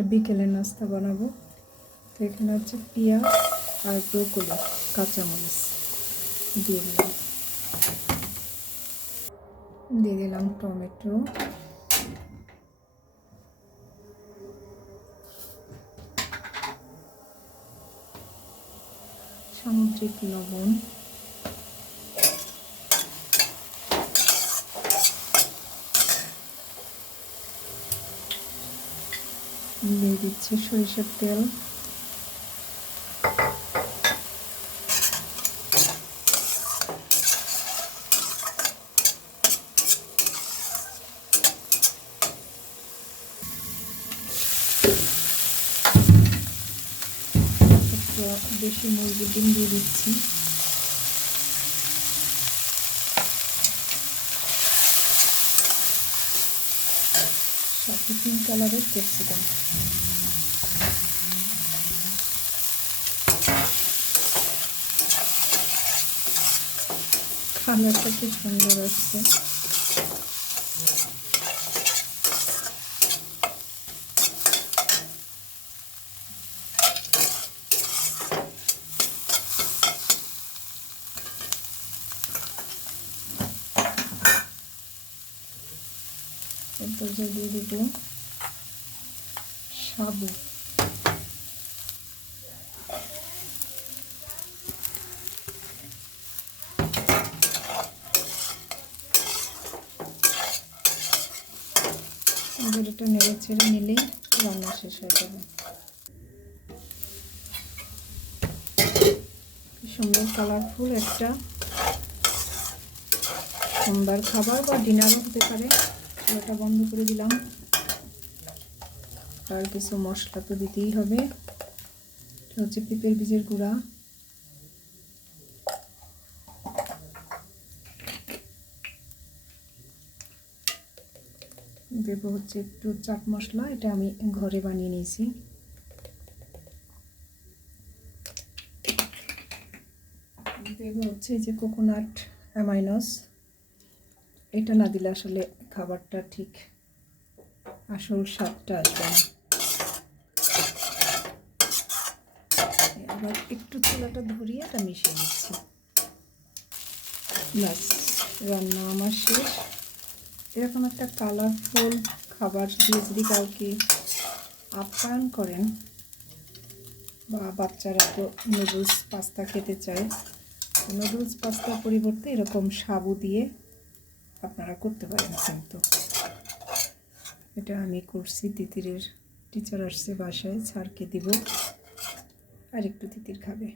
একটা বিকেলের নাস্তা বানাবো। তো এখানে হচ্ছে পেঁয়াজ আর ব্রোকলি, কাঁচামরিচ দিয়ে দিলাম টমেটো, সামুদ্রিক লবণ, দিয়ে দিচ্ছি সরিষার তেল, বেশি মুরগির ডিম দিয়ে দিচ্ছি, সাথে পিঙ্ক কালারের ক্যাপসিকাম। কালারটা খুব সুন্দর আসছে। এরপর দিয়ে দেব সাবু, এটা নেড়ে ছেড়ে নিলেই রান্না শেষ হয়ে যাবে। সুন্দর কালারফুল একটা সন্ধ্যার খাবার বা ডিনারও হতে পারে। চুলাটা বন্ধ করে দিলাম। আর কিছু মশলা তো দিতেই হবে। এটা হচ্ছে পিঁপের বীজের গুঁড়া, দেব হচ্ছে একটু চাট মশলা, এটা আমি ঘরে বানিয়ে নিয়েছি। দেব হচ্ছে এই যে কোকোনাট অ্যামাইনস, এটা না দিলে আসলে খাবারটা ঠিক আসল স্বাদটা আসবে না। আবার একটু চুলাটা ধরিয়ে এটা মিশিয়ে নিচ্ছি। ব্যাস, রান্না আমার শেষ। এরকম একটা কালারফুল খাবার দিয়ে যদি কাউকে আপ্যায়ন করেন, বা বাচ্চারা তো নুডলস পাস্তা খেতে চায়, নুডলস পাস্তার পরিবর্তে এরকম সাবু দিয়ে আপনারা করতে পারেন। কিন্তু এটা আমি করছি, তিতিরের টিচার আসছে বাসায়, স্যারকে দিব, আর একটু তিতির খাবে।